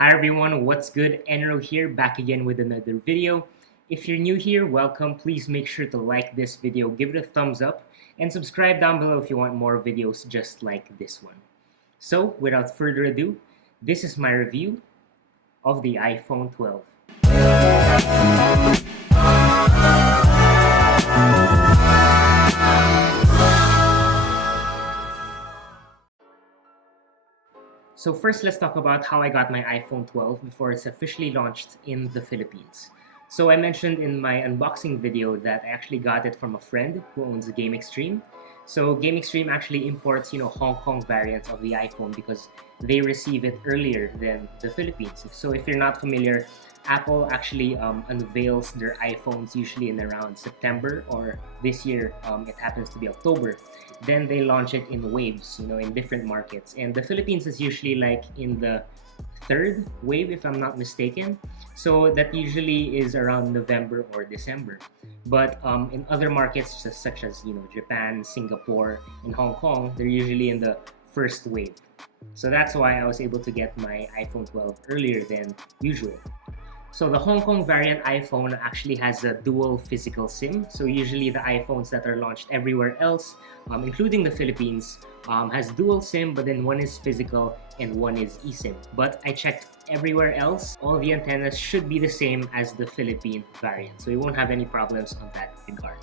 Hi everyone, what's good? Enro here, back again with another video. If you're new here, welcome. Please make sure to like this video, give it a thumbs up, and subscribe down below if you want more videos just like this one. So, without further ado, this is my review of the iPhone 12. So first, let's talk about how I got my iPhone 12 before it's officially launched in the Philippines. So I mentioned in my unboxing video that I actually got it from a friend who owns a Game Extreme. So Game Extreme actually imports, Hong Kong variants of the iPhone because they receive it earlier than the Philippines. So if you're not familiar, Apple actually unveils their iPhones usually in around September, or this year it happens to be October. Then they launch it in waves, in different markets. And the Philippines is usually like in the third wave, if I'm not mistaken. So that usually is around November or December. But in other markets such as Japan, Singapore, and Hong Kong, they're usually in the first wave. So that's why I was able to get my iPhone 12 earlier than usual. So the Hong Kong variant iPhone actually has a dual physical SIM. So usually the iPhones that are launched everywhere else, including the Philippines, has dual SIM, but then one is physical and one is eSIM. But I checked everywhere else, all the antennas should be the same as the Philippine variant. So you won't have any problems on that regard.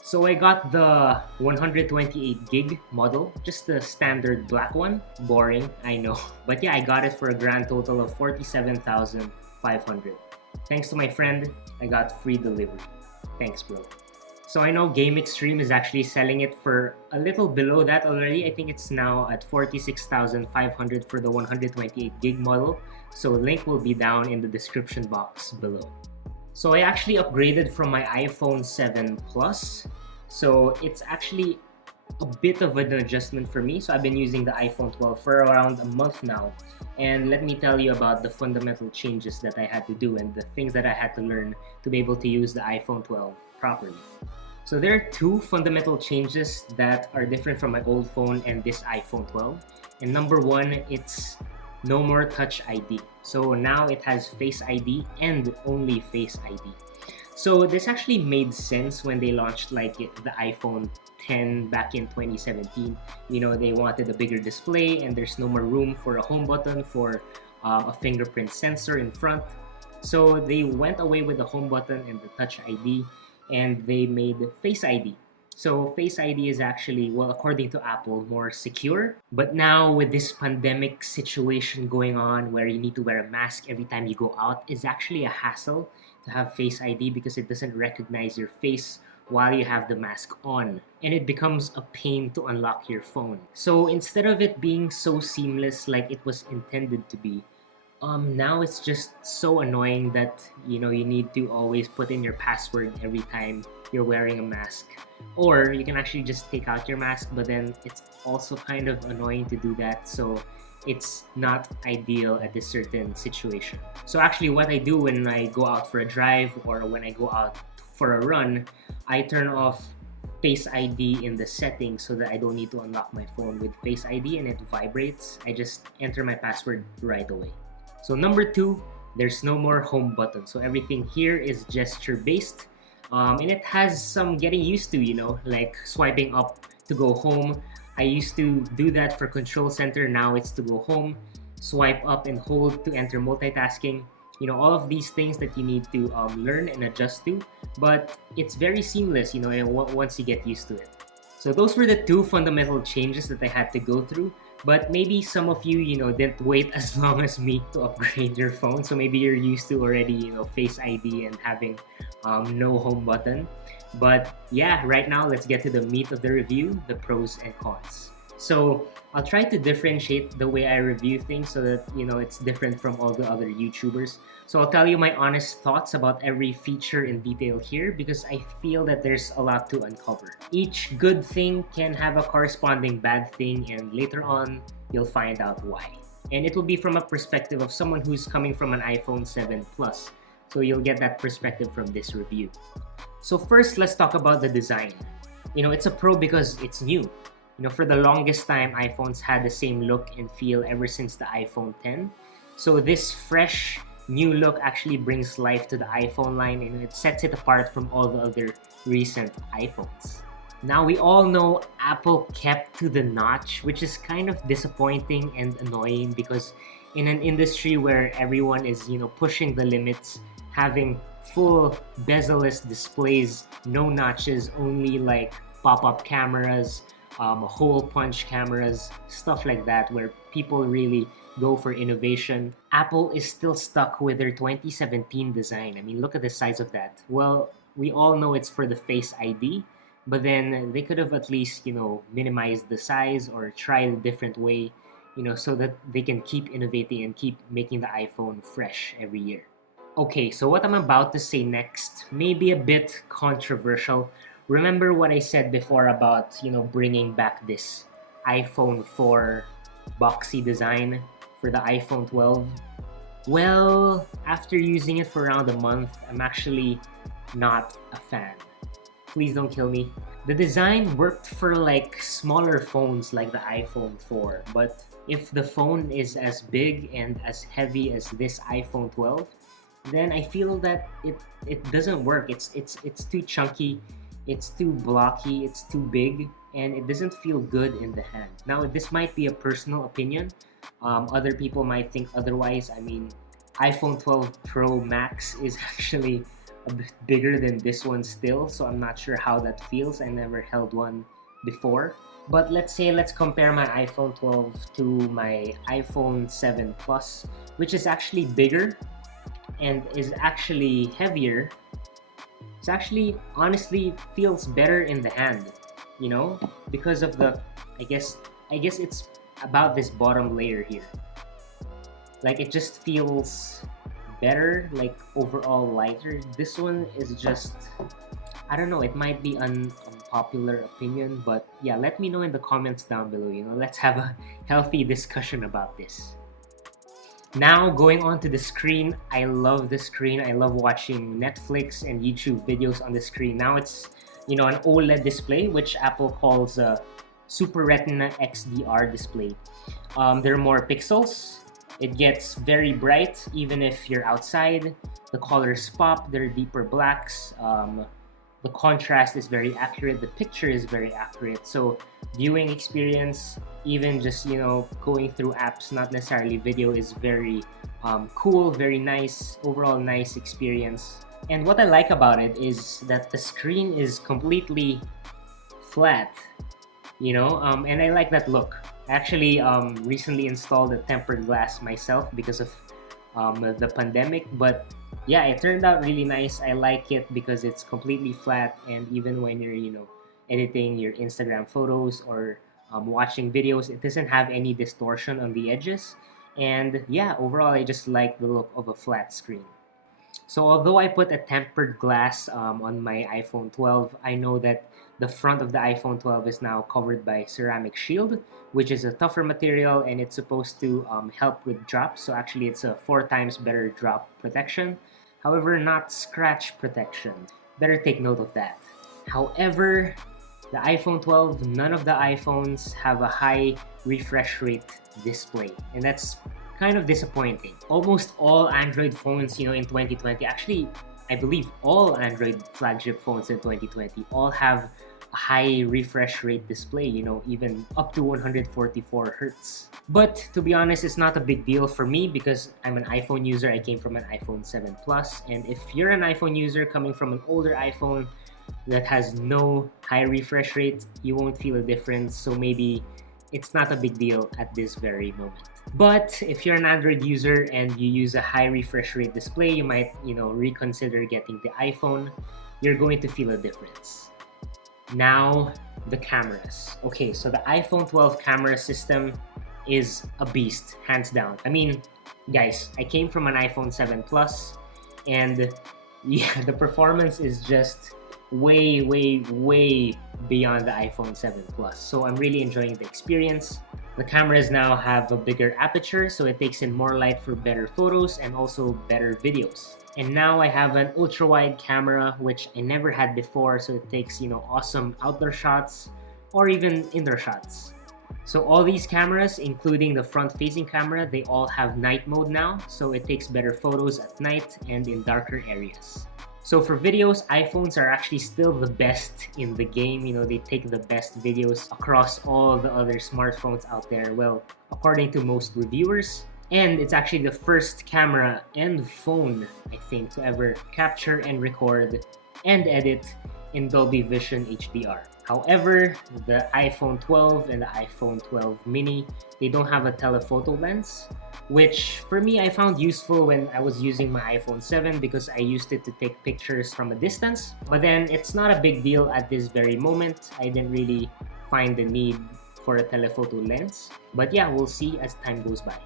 So I got the 128 gig model, just the standard black one. Boring, I know. But yeah, I got it for a grand total of 47,500. Thanks to my friend, I got free delivery. Thanks, bro. So I know Game Extreme is actually selling it for a little below that already. I think it's now at 46,500 for the 128 gig model. So link will be down in the description box below. So I actually upgraded from my iPhone 7 Plus. So it's actually a bit of an adjustment for me. So I've been using the iPhone 12 for around a month now. And let me tell you about the fundamental changes that I had to do and the things that I had to learn to be able to use the iPhone 12 properly. So there are two fundamental changes that are different from my old phone and this iPhone 12. And number one, it's no more Touch ID. So now it has Face ID and only Face ID. So this actually made sense when they launched the iPhone 10 back in 2017. They wanted a bigger display and there's no more room for a home button for a fingerprint sensor in front. So they went away with the home button and the Touch ID and they made Face ID. So Face ID is actually, well, according to Apple, more secure. But now with this pandemic situation going on where you need to wear a mask every time you go out, is actually a hassle to have Face ID because it doesn't recognize your face while you have the mask on, and it becomes a pain to unlock your phone. So instead of it being so seamless like it was intended to be, now it's just so annoying that you need to always put in your password every time you're wearing a mask. Or you can actually just take out your mask, but then it's also kind of annoying to do that, so it's not ideal at this certain situation. So actually what I do when I go out for a drive or when I go out for a run, I turn off Face ID in the settings so that I don't need to unlock my phone with Face ID and it vibrates. I just enter my password right away. So number two, there's no more home button. So everything here is gesture based. And it has some getting used to, like swiping up to go home. I used to do that for Control Center. Now it's to go home, swipe up and hold to enter multitasking. All of these things that you need to learn and adjust to, but it's very seamless, once you get used to it. So those were the two fundamental changes that I had to go through. But maybe some of you, didn't wait as long as me to upgrade your phone. So maybe you're used to already, Face ID and having no home button. But yeah, right now, let's get to the meat of the review, the pros and cons. So I'll try to differentiate the way I review things so that, it's different from all the other YouTubers. So I'll tell you my honest thoughts about every feature in detail here because I feel that there's a lot to uncover. Each good thing can have a corresponding bad thing, and later on, you'll find out why. And it will be from a perspective of someone who's coming from an iPhone 7 Plus. So you'll get that perspective from this review. So first, let's talk about the design. It's a pro because it's new. For the longest time, iPhones had the same look and feel ever since the iPhone 10. So this fresh new look actually brings life to the iPhone line, and it sets it apart from all the other recent iPhones. Now we all know Apple kept to the notch, which is kind of disappointing and annoying because in an industry where everyone is, pushing the limits, having full bezel-less displays, no notches, only like pop-up cameras, hole punch cameras, stuff like that, where people really go for innovation. Apple is still stuck with their 2017 design. I mean, look at the size of that. Well, we all know it's for the Face ID, but then they could have at least, minimized the size or tried a different way, so that they can keep innovating and keep making the iPhone fresh every year. Okay, so what I'm about to say next may be a bit controversial. Remember what I said before about, bringing back this iPhone 4 boxy design for the iPhone 12? Well, after using it for around a month, I'm actually not a fan. Please don't kill me. The design worked for like smaller phones like the iPhone 4, but if the phone is as big and as heavy as this iPhone 12, then I feel that it doesn't work. It's too chunky, it's too blocky, it's too big, and it doesn't feel good in the hand. Now, this might be a personal opinion. Other people might think otherwise. I mean, iPhone 12 Pro Max is actually a bit bigger than this one still, so I'm not sure how that feels. I never held one before. But let's compare my iPhone 12 to my iPhone 7 Plus, which is actually bigger and is actually heavier. It's actually honestly feels better in the hand, because of the I guess it's about this bottom layer here. Like it just feels better, like overall lighter. This one is just, I don't know, it might be an unpopular opinion, but yeah, let me know in the comments down below. Let's have a healthy discussion about this. Now, going on to the screen, I love the screen. I love watching Netflix and YouTube videos on the screen. Now it's, an OLED display, which Apple calls a Super Retina XDR display. There are more pixels. It gets very bright even if you're outside. The colors pop, they're deeper blacks. The contrast is very accurate. The picture is very accurate. So viewing experience, even just, going through apps, not necessarily video, is very cool, very nice, overall nice experience. And what I like about it is that the screen is completely flat, and I like that look. I actually recently installed a tempered glass myself because of the pandemic, but yeah, it turned out really nice. I like it because it's completely flat, and even when you're, editing your Instagram photos or watching videos, it doesn't have any distortion on the edges. And yeah, overall, I just like the look of a flat screen. So although I put a tempered glass on my iPhone 12, I know that the front of the iPhone 12 is now covered by ceramic shield, which is a tougher material, and it's supposed to help with drops. So actually it's a 4 times better drop protection. However, not scratch protection. Better take note of that. However, the iPhone 12, none of the iPhones have a high refresh rate display, and that's kind of disappointing. Almost all Android phones, in 2020, actually, I believe all Android flagship phones in 2020 all have a high refresh rate display, even up to 144 hertz. But to be honest, it's not a big deal for me because I'm an iPhone user. I came from an iPhone 7 Plus, and if you're an iPhone user coming from an older iPhone that has no high refresh rate, you won't feel a difference. So maybe it's not a big deal at this very moment. But if you're an Android user and you use a high refresh rate display, you might, reconsider getting the iPhone. You're going to feel a difference. Now, the cameras. Okay, so the iPhone 12 camera system is a beast, hands down. I mean, guys, I came from an iPhone 7 Plus, and yeah, the performance is just way, way, way beyond the iPhone 7 Plus. So I'm really enjoying the experience. The cameras now have a bigger aperture, so it takes in more light for better photos and also better videos. And now I have an ultra-wide camera, which I never had before, so it takes, awesome outdoor shots or even indoor shots. So all these cameras, including the front-facing camera, they all have night mode now, so it takes better photos at night and in darker areas. So for videos, iPhones are actually still the best in the game. You know, they take the best videos across all the other smartphones out there. Well, according to most reviewers. And it's actually the first camera and phone, I think, to ever capture and record and edit in Dolby Vision HDR. However, the iPhone 12 and the iPhone 12 mini, they don't have a telephoto lens, which for me I found useful when I was using my iPhone 7 because I used it to take pictures from a distance. But then it's not a big deal at this very moment. I didn't really find the need for a telephoto lens. But yeah, we'll see as time goes by.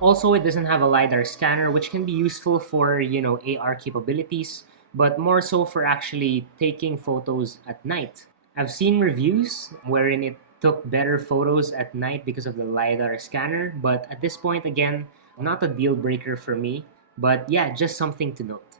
Also, it doesn't have a LiDAR scanner, which can be useful for, AR capabilities, but more so for actually taking photos at night. I've seen reviews wherein it took better photos at night because of the LiDAR scanner, but at this point, again, not a deal breaker for me, but yeah, just something to note.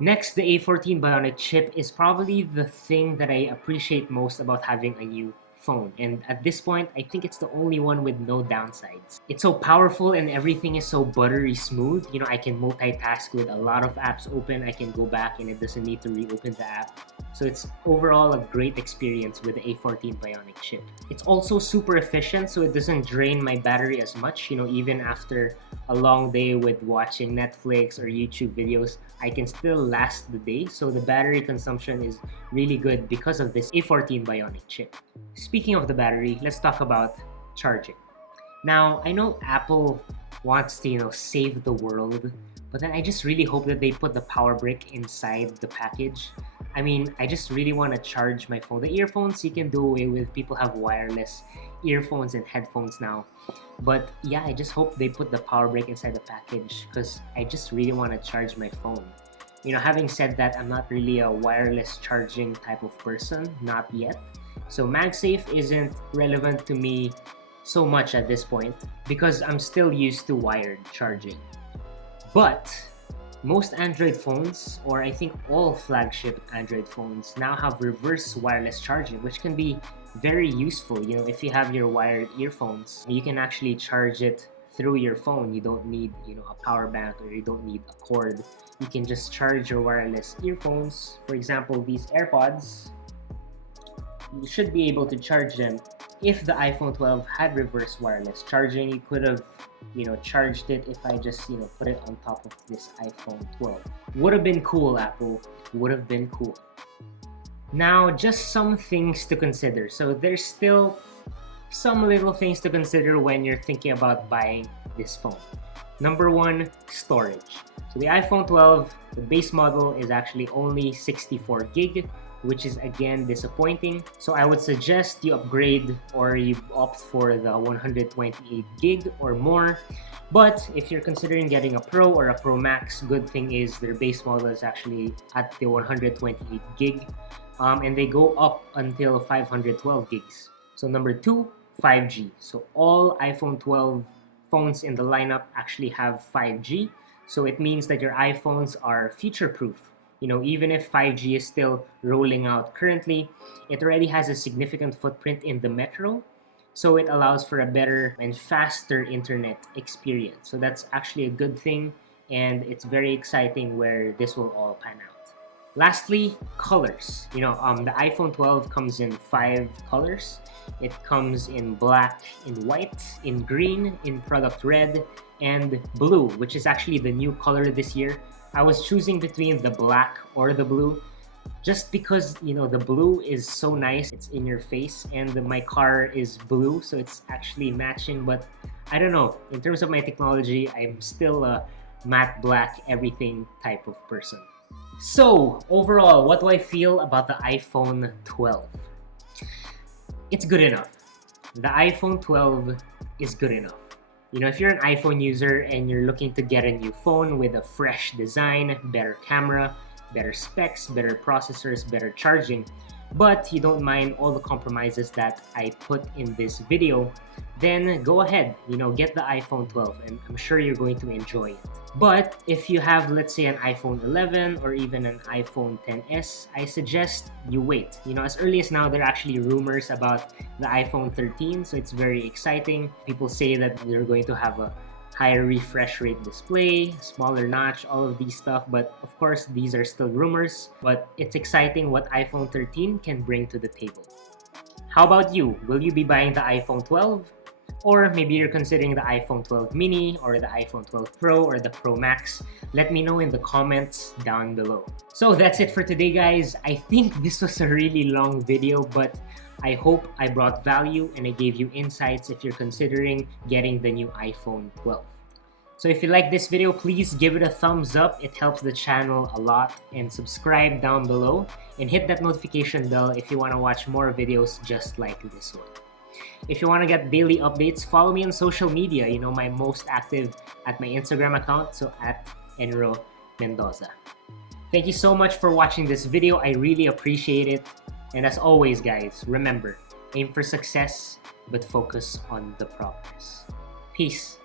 Next, the A14 Bionic Chip is probably the thing that I appreciate most about having a new phone, and at this point I think it's the only one with no downsides. It's so powerful and everything is so buttery smooth. I can multitask with a lot of apps open. I can go back and it doesn't need to reopen the app. So it's overall a great experience with the A14 Bionic Chip. It's also super efficient, so it doesn't drain my battery as much. Even after a long day with watching Netflix or YouTube videos, I can still last the day. So the battery consumption is really good because of this A14 Bionic Chip. Speaking of the battery, let's talk about charging. Now, I know Apple wants to, save the world, but then I just really hope that they put the power brick inside the package. I mean, I just really want to charge my phone. The earphones you can do away with. People have wireless earphones and headphones now. But yeah, I just hope they put the power brick inside the package because I just really want to charge my phone. Having said that, I'm not really a wireless charging type of person, not yet. So MagSafe isn't relevant to me so much at this point because I'm still used to wired charging. But most Android phones, or I think all flagship Android phones, now have reverse wireless charging, which can be very useful. If you have your wired earphones, you can actually charge it through your phone. You don't need, a power bank, or you don't need a cord. You can just charge your wireless earphones. For example, these AirPods, you should be able to charge them. If the iPhone 12 had reverse wireless charging, you could have, charged it if I just, put it on top of this iPhone 12. Would have been cool, Apple. Would have been cool. Now, just some things to consider. So there's still some little things to consider when you're thinking about buying this phone. Number one, storage. So the iPhone 12, the base model is actually only 64 gig, which is again disappointing. So I would suggest you upgrade or you opt for the 128 gig or more. But if you're considering getting a Pro or a Pro Max, good thing is their base model is actually at the 128 gig. And they go up until 512 gigs. So number two, 5G. So all iPhone 12 phones in the lineup actually have 5G. So it means that your iPhones are future-proof. Even if 5G is still rolling out currently, it already has a significant footprint in the metro. So it allows for a better and faster internet experience. So that's actually a good thing, and it's very exciting where this will all pan out. Lastly, colors. The iPhone 12 comes in 5 colors. It comes in black, in white, in green, in product red, and blue, which is actually the new color this year. I was choosing between the black or the blue just because, the blue is so nice. It's in your face, and my car is blue, so it's actually matching. But I don't know. In terms of my technology, I'm still a matte black everything type of person. So, overall, what do I feel about the iPhone 12? It's good enough. The iPhone 12 is good enough. If you're an iPhone user and you're looking to get a new phone with a fresh design, better camera, better specs, better processors, better charging, but you don't mind all the compromises that I put in this video, then go ahead, get the iPhone 12, and I'm sure you're going to enjoy it. But if you have, let's say, an iPhone 11 or even an iPhone XS, I suggest you wait. As early as now, there are actually rumors about the iPhone 13, so it's very exciting. People say that they're going to have a higher refresh rate display, smaller notch, all of these stuff. But of course, these are still rumors, but it's exciting what iPhone 13 can bring to the table. How about you? Will you be buying the iPhone 12? Or maybe you're considering the iPhone 12 mini or the iPhone 12 Pro or the Pro Max. Let me know in the comments down below. So that's it for today, guys. I think this was a really long video, but I hope I brought value and I gave you insights if you're considering getting the new iPhone 12. So if you like this video, please give it a thumbs up. It helps the channel a lot. And subscribe down below and hit that notification bell if you want to watch more videos just like this one. If you want to get daily updates, follow me on social media. My most active at my Instagram account, so at Enro Mendoza. Thank you so much for watching this video. I really appreciate it. And as always, guys, remember, aim for success, but focus on the progress. Peace.